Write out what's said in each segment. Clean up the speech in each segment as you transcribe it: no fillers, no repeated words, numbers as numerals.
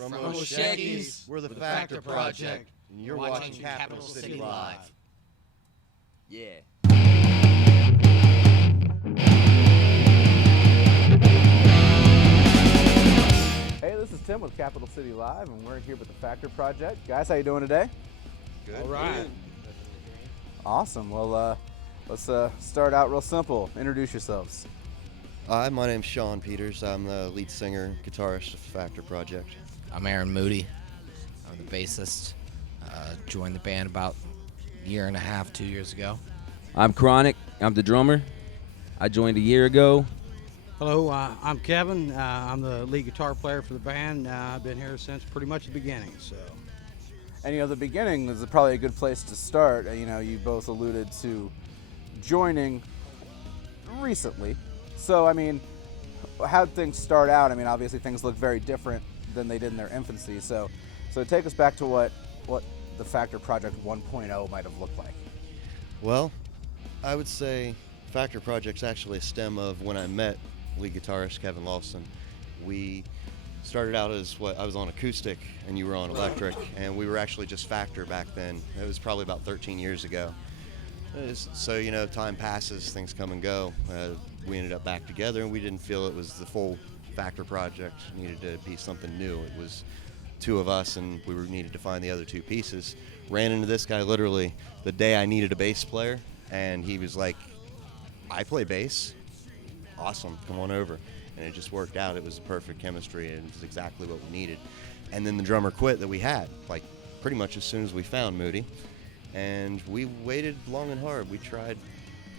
From Oshekis, we're the Factor Project, and you're watching Capital City Live. Yeah. Hey, this is Tim with Capital City Live, and we're here with the Factor Project. Guys, how you doing today? Good. All right. Awesome. Well, let's start out real simple. Introduce yourselves. Hi, my name's Sean Peters. I'm the lead singer, guitarist of Factor Project. I'm Aaron Moody. I'm the bassist. Joined the band about a year and a half, 2 years ago. I'm Chronic. I'm the drummer. I joined a year ago. Hello, I'm Kevin. I'm the lead guitar player for the band. I've been here since pretty much the beginning. So, And the beginning is probably a good place to start. You both alluded to joining recently. So, how'd things start out? Obviously things look very different than they did in their infancy. So take us back to what the Factor Project 1.0 might have looked like. Well, I would say Factor Project's actually a stem of when I met lead guitarist Kevin Lawson. We started out as I was on acoustic and you were on electric, and we were actually just Factor back then. It was probably about 13 years ago. So, time passes, things come and go. We ended up back together, and we didn't feel it was the full Factor Project. It needed to be something new. It was two of us, and we needed to find the other two pieces. Ran into this guy literally the day I needed a bass player, and he was like, I play bass. Awesome, come on over. And it just worked out. It was perfect chemistry, and it was exactly what we needed. And then the drummer quit that we had, like pretty much as soon as we found Moody. And we waited long and hard. We tried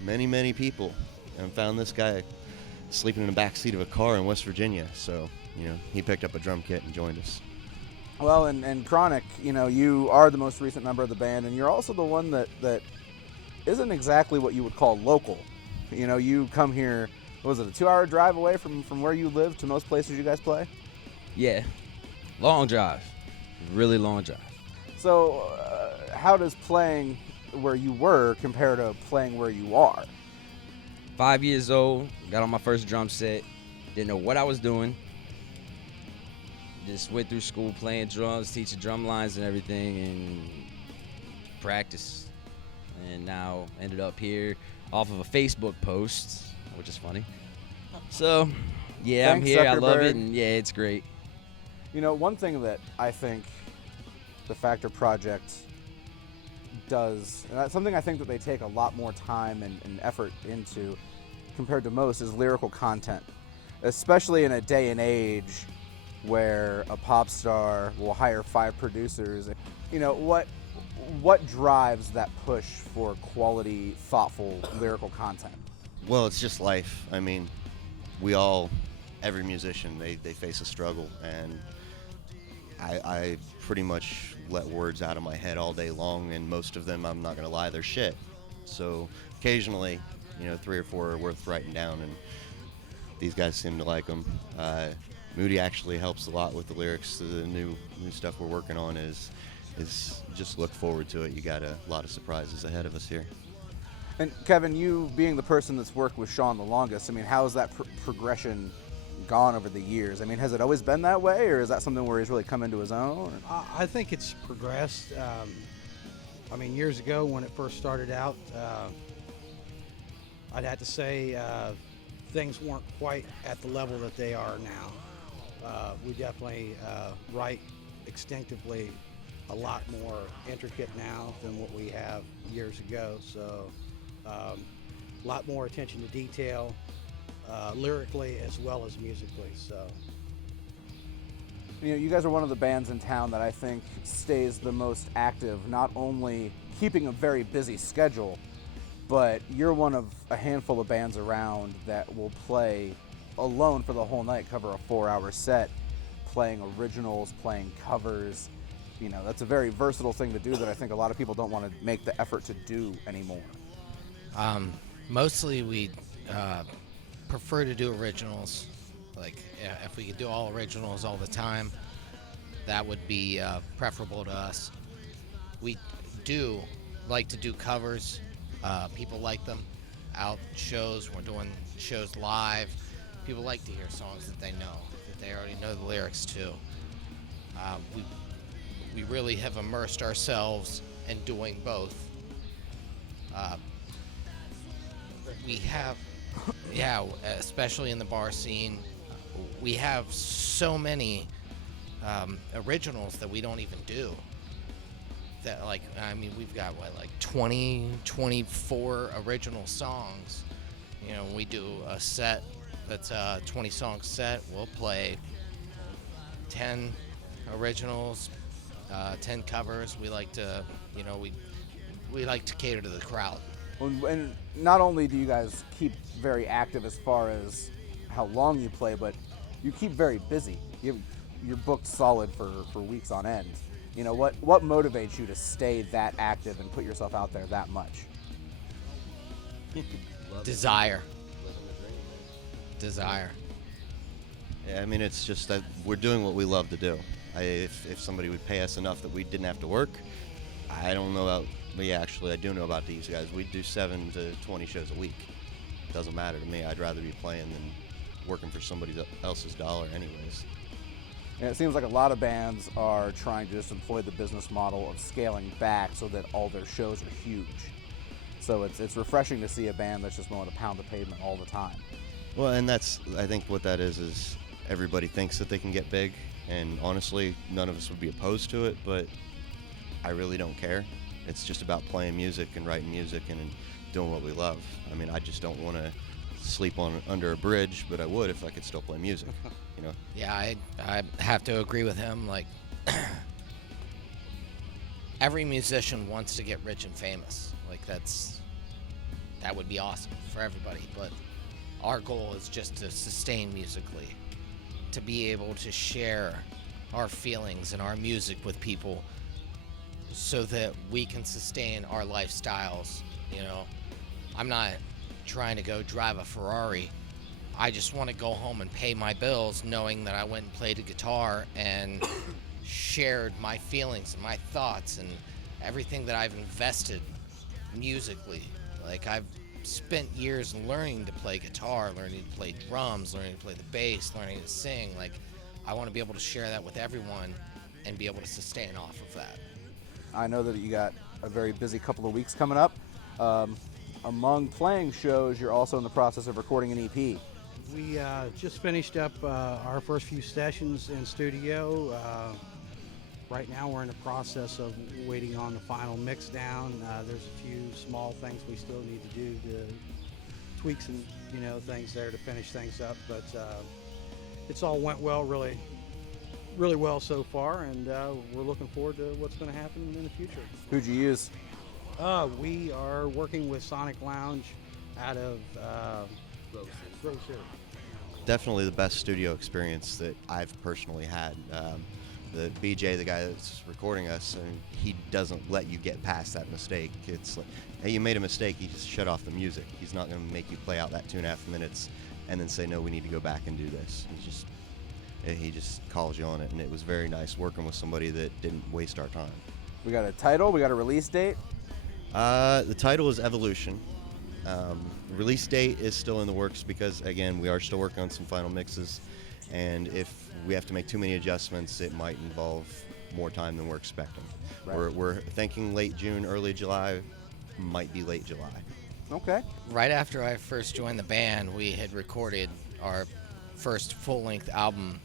many people and found this guy sleeping in the back seat of a car in West Virginia. So, he picked up a drum kit and joined us. Well, and Chronic, you are the most recent member of the band, and you're also the one that isn't exactly what you would call local. You come here, what was it, a 2-hour drive away from where you live to most places you guys play? Yeah. Long drive. Really long drive. So, how does playing where you were compare to playing where you are? 5 years old. Got on my first drum set. Didn't know what I was doing. Just went through school playing drums, teaching drum lines and everything, and practice. And now ended up here off of a Facebook post, which is funny. So, yeah, Thanks, I'm here. I love Zuckerberg. it, and yeah, it's great. One thing that I think the Factor Project does, and that's something I think that they take a lot more time and effort into compared to most, is lyrical content. Especially in a day and age where a pop star will hire 5 producers. What drives that push for quality, thoughtful, lyrical content? Well, it's just life. Every musician, they face a struggle, and I pretty much let words out of my head all day long, and most of them, I'm not going to lie, they're shit. So occasionally, 3 or 4 are worth writing down, and these guys seem to like them. Moody actually helps a lot with the lyrics. The new stuff we're working on is just look forward to it. You got a lot of surprises ahead of us here. And Kevin, you being the person that's worked with Sean the longest, how has that progression gone over the years? Has it always been that way, or is that something where he's really come into his own? I think it's progressed. Years ago when it first started out, I'd have to say things weren't quite at the level that they are now. We definitely write instinctively a lot more intricate now than what we have years ago. So a lot more attention to detail, lyrically as well as musically. So. You guys are one of the bands in town that I think stays the most active, not only keeping a very busy schedule, but you're one of a handful of bands around that will play alone for the whole night, cover a 4-hour set, playing originals, playing covers. That's a very versatile thing to do that I think a lot of people don't want to make the effort to do anymore. Mostly we prefer to do originals. If we could do all originals all the time, that would be preferable to us. We do like to do covers. People like them. Out shows, we're doing shows live. People like to hear songs that they know, that they already know the lyrics to. We really have immersed ourselves in doing both. We have, yeah, especially in the bar scene, we have so many originals that we don't even do. That, like, I mean, we've got what, like 24 original songs. You know, we do a set that's a 20-song set. We'll play 10 originals, 10 covers. We like to, you know, we like to cater to the crowd. And not only do you guys keep very active as far as how long you play, but you keep very busy. You're booked solid for weeks on end. You know, what motivates you to stay that active and put yourself out there that much? Desire. Yeah, I mean, it's just that we're doing what we love to do. If somebody would pay us enough that we didn't have to work, I don't know about, but yeah, actually I do know about these guys. We do 7 to 20 shows a week. It doesn't matter to me. I'd rather be playing than working for somebody else's dollar anyways. And it seems like a lot of bands are trying to just employ the business model of scaling back so that all their shows are huge. So it's refreshing to see a band that's just willing to pound the pavement all the time. Well, and that's, I think what that is everybody thinks that they can get big, and honestly, none of us would be opposed to it, but I really don't care. It's just about playing music and writing music and doing what we love. I mean, I just don't want to sleep under a bridge, but I would if I could still play music, you know? Yeah, I have to agree with him. Like, every musician wants to get rich and famous. Like, that would be awesome for everybody. But our goal is just to sustain musically, to be able to share our feelings and our music with people so that we can sustain our lifestyles. You know, I'm not trying to go drive a Ferrari. I just want to go home and pay my bills knowing that I went and played a guitar and shared my feelings and my thoughts and everything that I've invested musically. Like, I've spent years learning to play guitar, learning to play drums, learning to play the bass, learning to sing. Like, I want to be able to share that with everyone and be able to sustain off of that. I know that you got a very busy couple of weeks coming up. Among playing shows, you're also in the process of recording an EP. We just finished up our first few sessions in studio. Right now we're in the process of waiting on the final mix down. There's a few small things we still need to do to tweak some, things there to finish things up. But it's all went well, really well so far, and we're looking forward to what's going to happen in the future. Who'd you use? We are working with Sonic Lounge out of Grove City. Definitely the best studio experience that I've personally had. The BJ, the guy that's recording us, and he doesn't let you get past that mistake. It's like, hey, you made a mistake, he just shut off the music. He's not going to make you play out that 2.5 minutes and then say, no, we need to go back and do this. He just calls you on it, and it was very nice working with somebody that didn't waste our time. We got a title, we got a release date. The title is Evolution. Release date is still in the works because, again, we are still working on some final mixes, and if we have to make too many adjustments, it might involve more time than we're expecting. Right. We're thinking late June, early July, might be late July. Okay. Right after I first joined the band, we had recorded our first full-length album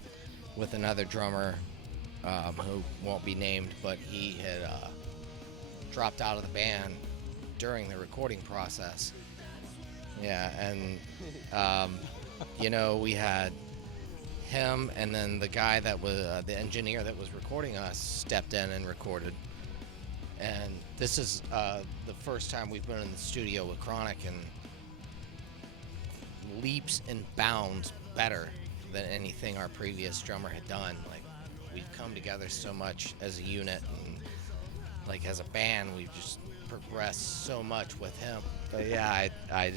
with another drummer who won't be named, but he had dropped out of the band during the recording process. Yeah, and we had him, and then the guy that was the engineer that was recording us stepped in and recorded. And this is the first time we've been in the studio with Chronic, and leaps and bounds better than anything our previous drummer had done. Like, we've come together so much as a unit, and like as a band, we've just progressed so much with him. But yeah, I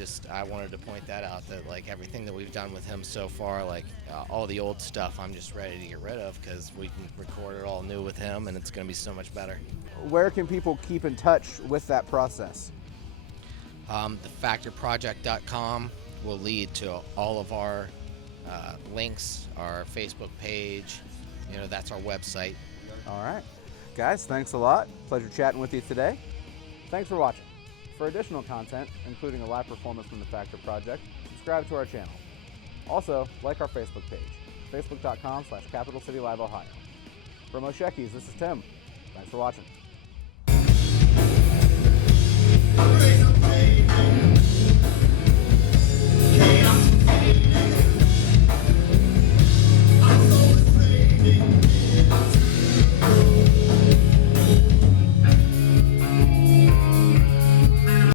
wanted to point that out, that like everything that we've done with him so far, like all the old stuff, I'm just ready to get rid of because we can record it all new with him, and it's going to be so much better. Where can people keep in touch with that process? Thefactorproject.com will lead to all of our links, our Facebook page, that's our website. All right. Guys, thanks a lot. Pleasure chatting with you today. Thanks for watching. For additional content, including a live performance from the Factor Project, subscribe to our channel. Also, like our Facebook page, facebook.com/Capital City Live Ohio. From Oshekis, this is Tim. Thanks for watching.